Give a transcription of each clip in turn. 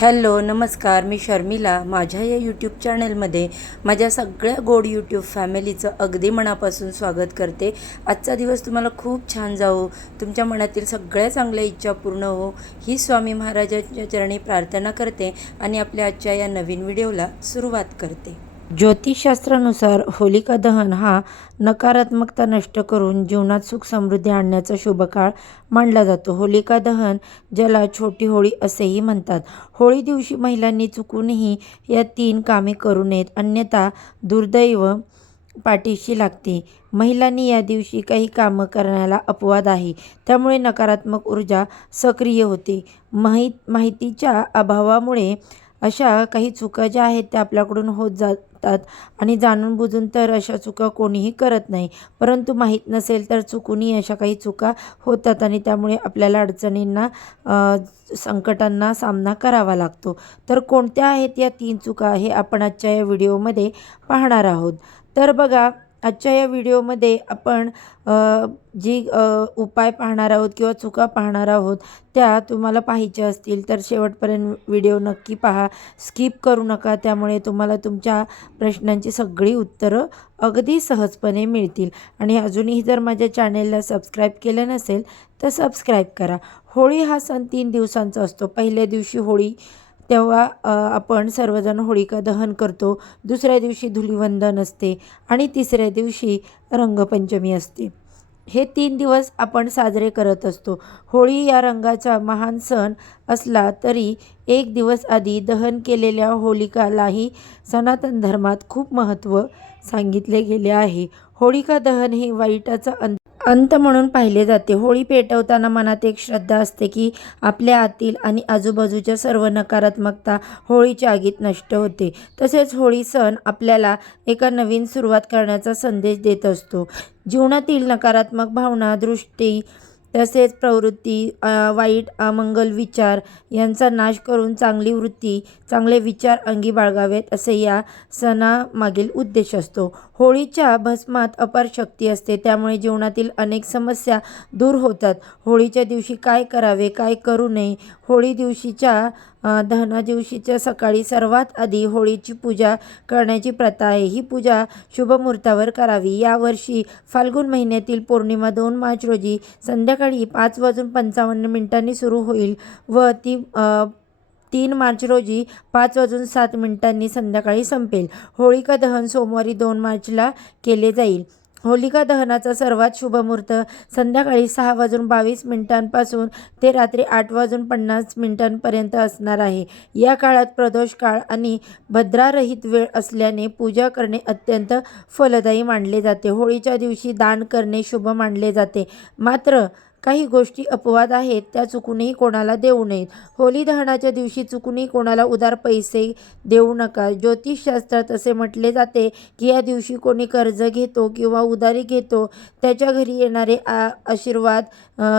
Hello नमस्कार, मी शर्मिला. माझ्या या यूट्यूब चॅनलमध्ये माझ्या सगळ्या गोड यूट्यूब फॅमिलीचं अगदी मनापासून स्वागत करते. आजचा दिवस तुम्हाला खूप छान जावो, तुमच्या मनातील सगळ्या चांगल्या इच्छा पूर्ण हो, ही स्वामी महाराजांच्या चरणी प्रार्थना करते आणि आपल्या आजच्या या नवीन व्हिडिओला सुरुवात करते. ज्योतिषशास्त्रानुसार होलिका दहन हा नकारात्मकता नष्ट करून जीवनात सुख समृद्धी आणण्याचा शुभ काळ मानला जातो. होलिका दहन, ज्याला छोटी होळी असेही म्हणतात, होळी दिवशी महिलांनी चुकूनही या 3 कामे करू नयेत, अन्यथा दुर्दैव पाठीशी लागते. महिलांनी या दिवशी काही कामं करण्याला अपवाद आहे, त्यामुळे नकारात्मक ऊर्जा सक्रिय होते. माहितीच्या अभावामुळे अशा काही चुका ज्या आहेत त्या आपल्याकडून होत जातात आणि जाणून बुजून तर अशा चुका कोणीही करत नाही, परंतु माहीत नसेल तर चुकूनही अशा काही चुका होतात आणि त्यामुळे आपल्याला अडचणींना संकटांना सामना करावा लागतो. तर कोणत्या आहेत या 3 चुका हे आपण आजच्या या व्हिडिओमध्ये पाहणार आहोत. तर बघा, आजच्या या व्हिडिओमध्ये आपण जी उपाय पाहणार आहोत किंवा चुका पाहणार आहोत त्या तुम्हाला पाहायच्या असतील तर शेवटपर्यंत व्हिडिओ नक्की पहा, स्किप करू नका. त्यामुळे तुम्हाला तुमच्या प्रश्नांची सगळी उत्तरं अगदी सहजपणे मिळतील. आणि अजूनही जर माझ्या चॅनेलला सबस्क्राईब केलं नसेल तर सबस्क्राईब करा. होळी हा सण 3 दिवसांचा असतो. पहिल्या दिवशी होळी, तेव्हा आपण सर्वजण होळिका दहन करतो. दुसऱ्या दिवशी धुलिवंदन असते आणि तिसऱ्या दिवशी रंगपंचमी असते. हे 3 दिवस आपण साजरे करत असतो. होळी या रंगाचा महान सण असला तरी एक दिवस आधी दहन केलेल्या होलिकालाही सनातन धर्मात खूप महत्त्व सांगितले गेले आहे. होळिका दहन हे वाईटाचा अंत म्हणून पाहिले जाते. होळी पेटवताना मनात एक श्रद्धा असते की आपल्या आतील आणि आजूबाजूच्या सर्व नकारात्मकता होळीच्या आगीत नष्ट होते. तसेच होळी सण आपल्याला एका नवीन सुरुवात करण्याचा संदेश देत असतो. जीवनातील नकारात्मक भावना, दृष्टी तसेच प्रवृत्ती, वाईट अमंगल विचार यांचा नाश करून चांगली वृत्ती, चांगले विचार अंगी बाळगावेत असे या सणामागील उद्देश असतो. होळीच्या भस्मात अपार शक्ती असते, त्यामुळे जीवनातील अनेक समस्या दूर होतात. होळीच्या दिवशी काय करावे, काय करू नये? होळी दिवशीच्या दहना दिवशीच्या सकाळी सर्वात आधी होळीची पूजा करण्याची प्रथा आहे. ही पूजा शुभमुहूर्तावर करावी. यावर्षी फाल्गुन महिन्यातील पौर्णिमा 2 मार्च रोजी संध्याकाळी 5:55 सुरू होईल व ती 3 मार्च रोजी 5:07 संध्याकाळी संपेल. होलिका दहन सोमवारी 2 मार्चला केले जाईल. होलिका दहनाचा सर्वात शुभ मुहूर्त संध्याकाळी 6:22 ते रात्री 8:50 असणार आहे. या काळात प्रदोष काळ आणि भद्रारहित वेळ असल्याने पूजा करणे अत्यंत फलदायी मानले जाते. होळीच्या दिवशी दान करणे शुभ मानले जाते, मात्र काही गोष्टी अपवाद आहेत, त्या चुकूनही कोणाला देऊ नयेत. होळी दहनाच्या दिवशी चुकूनही कोणाला उधार पैसे देऊ नका. ज्योतिषशास्त्रात असे म्हटले जाते की या दिवशी कोणी कर्ज घेतो किंवा उधारी घेतो त्याच्या घरी येणारे आशीर्वाद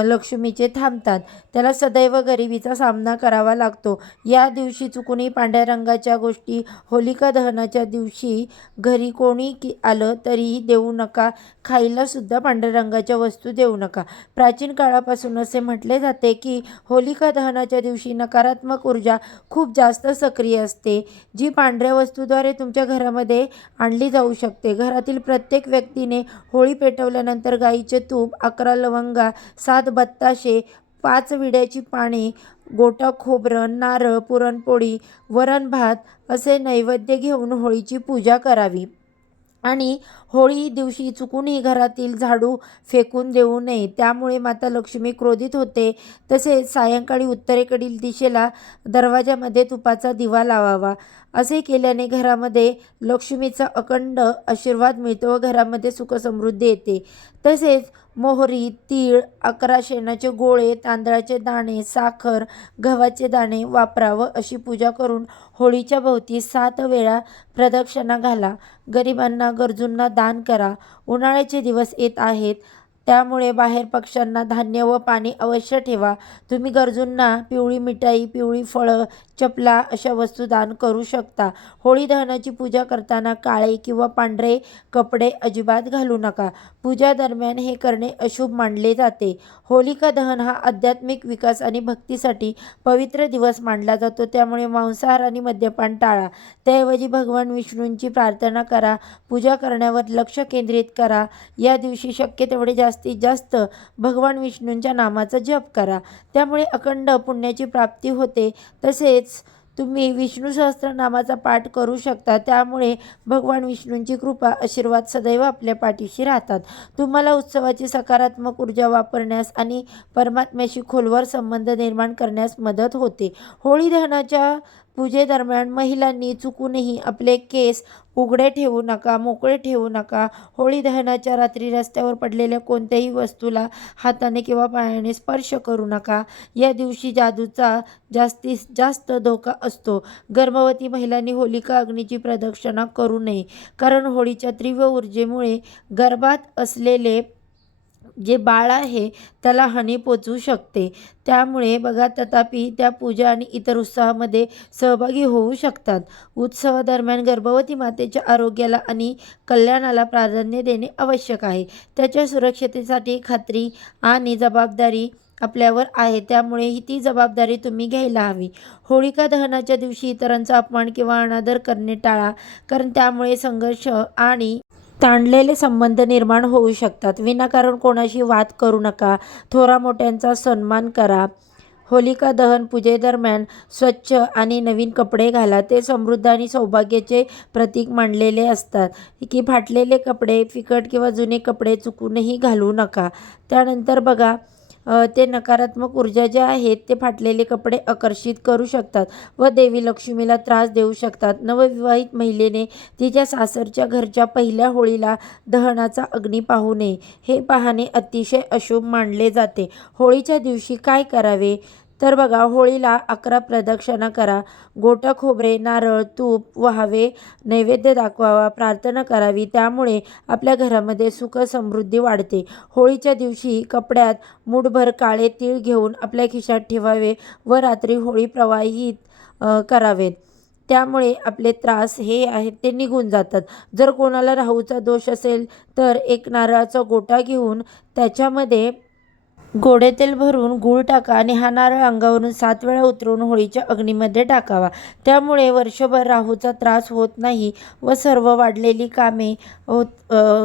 लक्ष्मीचे थांबतात. त्याला सदैव गरिबीचा सामना करावा लागतो. या दिवशी चुकूनही पांढऱ्या रंगाच्या गोष्टी होलिका दहनाच्या दिवशी घरी कोणी आलं तरीही देऊ नका. खायला सुद्धा पांढऱ्या रंगाच्या वस्तू देऊ नका. प्राचीन काळापासून असे म्हटले जाते की होलिका दहनाच्या दिवशी नकारात्मक ऊर्जा खूप जास्त सक्रिय असते, जी पांढऱ्या वस्तूद्वारे तुमच्या घरामध्ये आणली जाऊ शकते. घरातील प्रत्येक व्यक्तीने होळी पेटवल्यानंतर गाईचे तूप, 11 लवंगा, 7 बत्ताशे, 5 विड्याची पाने, गोटा खोबरं, नारळ, पुरणपोळी, वरण भात असे नैवेद्य घेऊन होळीची पूजा करावी. आणि होळी दिवशी चुकूनही घरातील झाडू फेकून देऊ नये, त्यामुळे माता लक्ष्मी क्रोधित होते. तसेच सायंकाळी उत्तरेकडील दिशेला दरवाजामध्ये तुपाचा दिवा लावावा. असे केल्याने घरामध्ये लक्ष्मीचा अखंड आशीर्वाद मिळतो व घरामध्ये सुखसमृद्धी येते. तसेच मोहरी, तीळ, 11 शेणाचे गोळे, तांदळाचे दाणे, साखर, गव्हाचे दाणे वापरावं. अशी पूजा करून होळीच्या भोवती 7 वेळा प्रदक्षिणा घाला. गरिबांना, गरजूंना दान करा. उन्हाळ्याचे दिवस येत आहेत, त्यामुळे बाहेर पक्ष्यांना धान्य व पाणी अवश्य ठेवा. तुम्ही गरजूंना पिवळी मिठाई, पिवळी फळं, चपला अशा वस्तू दान करू शकता. होळी दहनाची पूजा करताना काळे किंवा पांढरे कपडे अजिबात घालू नका. पूजा दरम्यान हे करणे अशुभ मानले जाते. होलिका दहन हा आध्यात्मिक विकास आणि भक्तीसाठी पवित्र दिवस मानला जातो. त्यामुळे मांसाहार आणि मद्यपान टाळा. त्याऐवजी भगवान विष्णूंची प्रार्थना करा. पूजा करण्यावर लक्ष केंद्रित करा. या दिवशी शक्य तेवढे जास्तीत जास्त भगवान विष्णूंच्या नामाचा जप करा. त्यामुळे अखंड पुण्याची प्राप्ती होते. तसेच तुम्ही विष्णू सहस्त्रनामाचा पाठ करू शकता. त्यामुळे भगवान विष्णूंची कृपा, आशीर्वाद सदैव आपल्या पाठीशी राहतात. तुम्हाला उत्सवाची सकारात्मक ऊर्जा वापरण्यास आणि परमात्म्याशी खोलवर संबंध निर्माण करण्यास मदत होते. होळी दहनाच्या पूजेदरम्यान महिलांनी चुकूनही आपले केस उघडे ठेवू नका, मोकळे ठेवू नका. होळी दहनाच्या रात्री रस्त्यावर पडलेल्या कोणत्याही वस्तूला हाताने किंवा पायाने स्पर्श करू नका. या दिवशी जादूचा जास्तीत जास्त धोका असतो. गर्भवती महिलांनी होलिका अग्नीची प्रदक्षिणा करू नये, कारण होळीच्या तीव्र ऊर्जेमुळे गर्भात असलेले जे बाळ आहे त्याला हानी पोचू शकते. त्यामुळे बघा, तथापि त्या पूजा आणि इतर उत्सवामध्ये सहभागी होऊ शकतात. उत्सवादरम्यान गर्भवती मातेच्या आरोग्याला आणि कल्याणाला प्राधान्य देणे आवश्यक आहे. त्याच्या सुरक्षतेसाठी खात्री आणि जबाबदारी आपल्यावर आहे. त्यामुळे ती जबाबदारी तुम्ही घ्यायला हवी. होलिका दहनाच्या दिवशी इतरांचा अपमान किंवा अनादर करणे टाळा, कारण त्यामुळे संघर्ष आणि ताणलेले संबंध निर्माण होऊ शकतात. विनाकारण कोणाशी वाद करू नका. थोरा मोठ्यांचा सन्मान करा. होलिका दहन पूजेदरम्यान स्वच्छ आणि नवीन कपडे घाला. ते समृद्धी आणि सौभाग्याचे प्रतीक मानलेले असतात. की फाटलेले कपडे, फिकट किंवा जुने कपडे चुकूनही घालू नका. त्यानंतर बघा, ते नकारात्मक ऊर्जा ज्या आहेत ते फाटलेले कपडे आकर्षित करू शकतात व देवी लक्ष्मीला त्रास देऊ शकतात. नवविवाहित महिलेने तिच्या सासरच्या घरच्या पहिल्या होळीला दहनाचा अग्नी पाहू नये. हे पाहणे अतिशय अशुभ मानले जाते. होळीच्या दिवशी काय करावे? तर बघा, होळीला 11 प्रदक्षिणा करा. गोटा खोबरे, नारळ, तूप व्हावे, नैवेद्य दाखवावा, प्रार्थना करावी. त्यामुळे आपल्या घरामध्ये सुख समृद्धी वाढते. होळीच्या दिवशी कपड्यात मूठभर काळे तीळ घेऊन आपल्या खिशात ठेवावे व रात्री होळी प्रवाहित करावेत. त्यामुळे आपले त्रास हे आहेत ते निघून जातात. जर कोणाला राहूचा दोष असेल तर एक नारळाचा गोटा घेऊन त्याच्यामध्ये गोडे तेल भरून गूळ टाका आणि हा नारळ अंगावरून 7 वेळा उतरवून होळीच्या अग्नीमध्ये टाकावा. त्यामुळे वर्षभर राहूचा त्रास होत नाही व सर्व वाढलेली कामे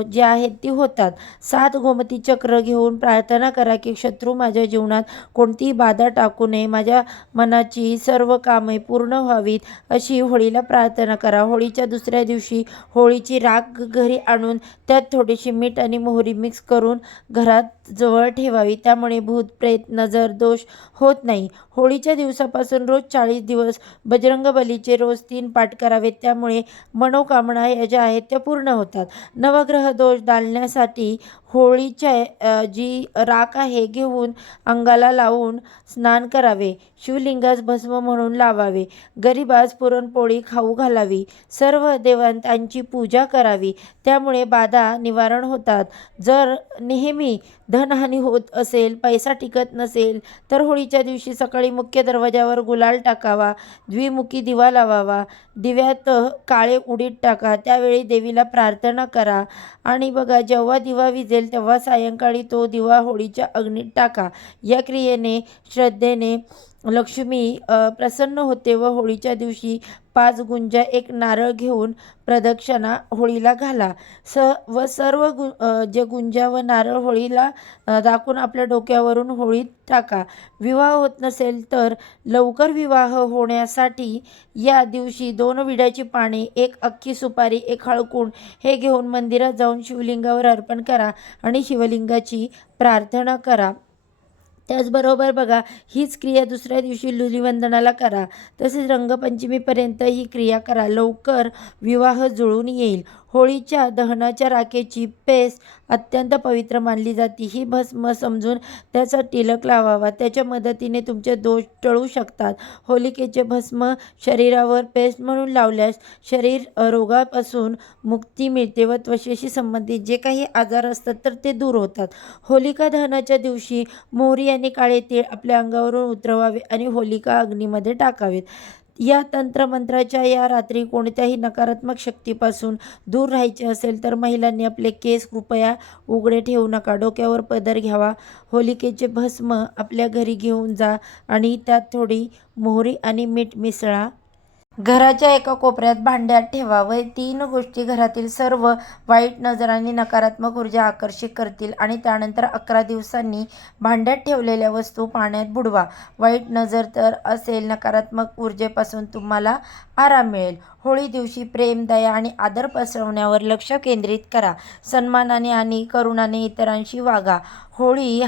जी आहेत ती होतात. 7 गोमती चक्र घेऊन प्रार्थना करा की शत्रू माझ्या जीवनात कोणतीही बाधा टाकू नये, माझ्या मनाची सर्व कामे पूर्ण व्हावीत, अशी होळीला प्रार्थना करा. होळीच्या दुसऱ्या दिवशी होळीची राख घरी आणून त्यात थोडीशी मीठ आणि मोहरी मिक्स करून घरात जवळ ठेवावी. त्यामुळे भूत, प्रेत, नजर, दोष होत नाही. होळीच्या दिवसापासून रोज 40 दिवस बजरंगबलीचे रोज 3 पाठ करावेत. त्यामुळे मनोकामना ज्या आहेत त्या पूर्ण होतात. नवग्रह दोष डाळण्यासाठी होळीच्या जी राख आहे घेऊन अंगाला लावून स्नान करावे. शिवलिंगास भस्म म्हणून लावावे. गरिबास पुरणपोळी खाऊ घालावी. सर्व देवतांची पूजा करावी. त्यामुळे बाधा निवारण होतात. जर नेहमी धनहानी होत असेल, पैसा टिकत नसेल, तर होळीच्या दिवशी सकाळी मुख्य दरवाजावर गुलाल टाकावा. द्विमुखी दिवा लावावा. दिव्यात काळे उडीद टाका. त्यावेळी देवीला प्रार्थना करा आणि बघा, जेव्हा दिवा विझेल तेव्हा सायंकाळी तो दिवा होळीच्या अग्नीत टाका. या क्रियेने श्रद्धेने लक्ष्मी प्रसन्न होते व होळीच्या दिवशी 5 गुंजा, 1 नारळ घेऊन प्रदक्षिणा होळीला घाला. सर्व जे गुंजा व नारळ होळीला दाखवून आपल्या डोक्यावरून होळीत टाका. विवाह होत नसेल तर लवकर विवाह होण्यासाठी या दिवशी 2 विड्याची पाने, 1 अख्खी सुपारी, 1 हळकुंड हे घेऊन मंदिरात जाऊन शिवलिंगावर अर्पण करा आणि शिवलिंगाची प्रार्थना करा. त्याचबरोबर बघा, हीच क्रिया दुसऱ्या दिवशी धुलिवंदनाला करा. तसेच रंगपंचमीपर्यंत ही क्रिया करा. लवकर विवाह जुळून येईल. होळीच्या दहनाच्या राखेची पेस्ट अत्यंत पवित्र मानली जाते. ही भस्म समजून त्याचा तिलक लावावा, त्याच्या मदतीने तुमचे दोष टळू शकतात. होलिकेचे भस्म शरीरावर पेस्ट म्हणून लावल्यास शरीर रोगापासून मुक्ती मिळते व त्वचेशी संबंधित जे काही आजार असतात तर ते दूर होतात. होलिका दहनाच्या दिवशी मोहरी आणि काळे तीळ आपल्या अंगावरून उतरवावे आणि होलिका अग्नीमध्ये टाकावेत. या तंत्रमंत्राच्या या रात्री कोणत्याही नकारात्मक शक्तीपासून दूर राहायचे असेल तर महिलांनी आपले केस कृपया उघडे ठेवू नका. डोक्यावर पदर घ्यावा. होलिकेचे भस्म आपल्या घरी घेऊन जा आणि त्यात थोडी मोहरी आणि मीठ मिसळा. घराच्या एका कोपऱ्यात भांड्यात ठेवा व 3 गोष्टी घरातील सर्व वाईट नजर आणि नकारात्मक ऊर्जा आकर्षित करतील आणि त्यानंतर 11 दिवसांनी भांड्यात ठेवलेल्या वस्तू पाण्यात बुडवा. वाईट नजर तर असेल, नकारात्मक ऊर्जेपासून तुम्हाला आराम मिळेल. होळी दिवशी प्रेम, दया आणि आदर पसरवण्यावर लक्ष केंद्रित करा. सन्मानाने आणि करुणाने इतरांशी वागा. होळी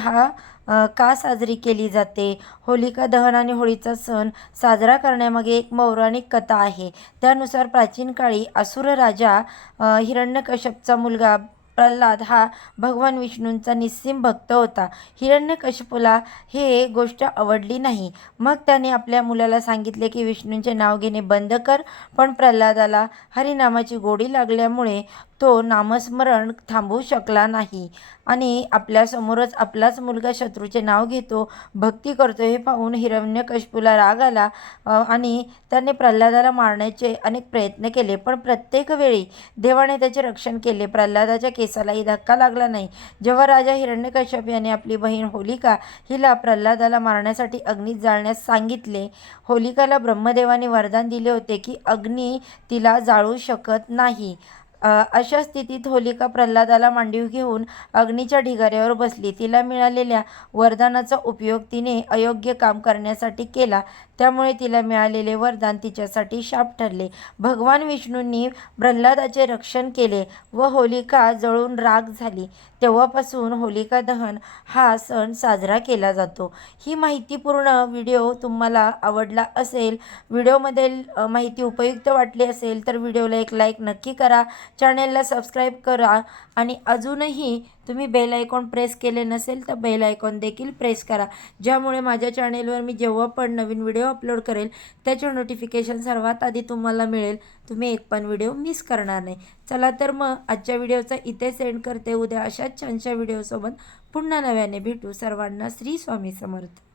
का साजरी केली जाते? होलिका दहन आणि होळीचा सण साजरा करण्यामागे एक पौराणिक कथा आहे. त्यानुसार प्राचीन काळी असुर राजा हिरण्यकश्यपचा मुलगा प्रल्हाद हा भगवान विष्णूंचा निस्सीम भक्त होता. हिरण्यकश्यपूला हे गोष्ट आवडली नाही. मग त्याने आपल्या मुलाला सांगितले की विष्णूंचे नाव घेणे बंद कर. पण प्रल्हादाला हरिनामाची गोडी लागल्यामुळे तो नामस्मरण थांबवू शकला नाही आणि आपल्यासमोरच आपलाच मुलगा शत्रूचे नाव घेतो, भक्ती करतो हे पाहून हिरण्यकश्यपूला राग आला आणि त्याने प्रल्हादाला मारण्याचे अनेक प्रयत्न केले. पण प्रत्येक वेळी देवाने त्याचे रक्षण केले. प्रल्हादाच्या केसालाही धक्का लागला नाही. जेव्हा राजा हिरण्यकश्यप याने आपली बहीण होलिका हिला प्रल्हादाला मारण्यासाठी अग्नीत जाळण्यास सांगितले, होलिकाला ब्रह्मदेवाने वरदान दिले होते की अग्नी तिला जाळू शकत नाही. अशा स्थितीत होलिका प्रल्हादाला मांडीव घेऊन अग्नीच्या ढिगाऱ्यावर बसली. तिला मिळालेल्या वरदानाचा उपयोग तिने अयोग्य काम करण्यासाठी केला, त्यामुळे तिला मिळालेले वरदान तिच्यासाठी शाप ठरले. भगवान विष्णूंनी प्रल्हादाचे रक्षण केले व होलिका जळून राख झाली. तेव्हापासून होलिका दहन हा सण साजरा केला जातो. ही माहितीपूर्ण व्हिडिओ तुम्हाला आवडला असेल, व्हिडिओमधील माहिती उपयुक्त वाटली असेल तर व्हिडिओला एक लाईक नक्की करा, चॅनेलला सबस्क्राईब करा आणि अजूनही तुम्ही बेल आयकॉन प्रेस केले नसेल तर बेल आयकॉन देखील प्रेस करा, ज्यामुळे माझ्या चॅनेलवर मी जेव्हा पण नवीन व्हिडिओ अपलोड करेल त्याचे नोटिफिकेशन सर्वात आधी तुम्हाला मिळेल. तुम्ही एक पण व्हिडिओ मिस करणार नाही. चला तर मग आजच्या व्हिडिओचा इथे सेंड करते. उद्या अशाच छानशा व्हिडिओसोबत पुन्हा नव्याने भेटू. सर्वांना श्री स्वामी समर्थ.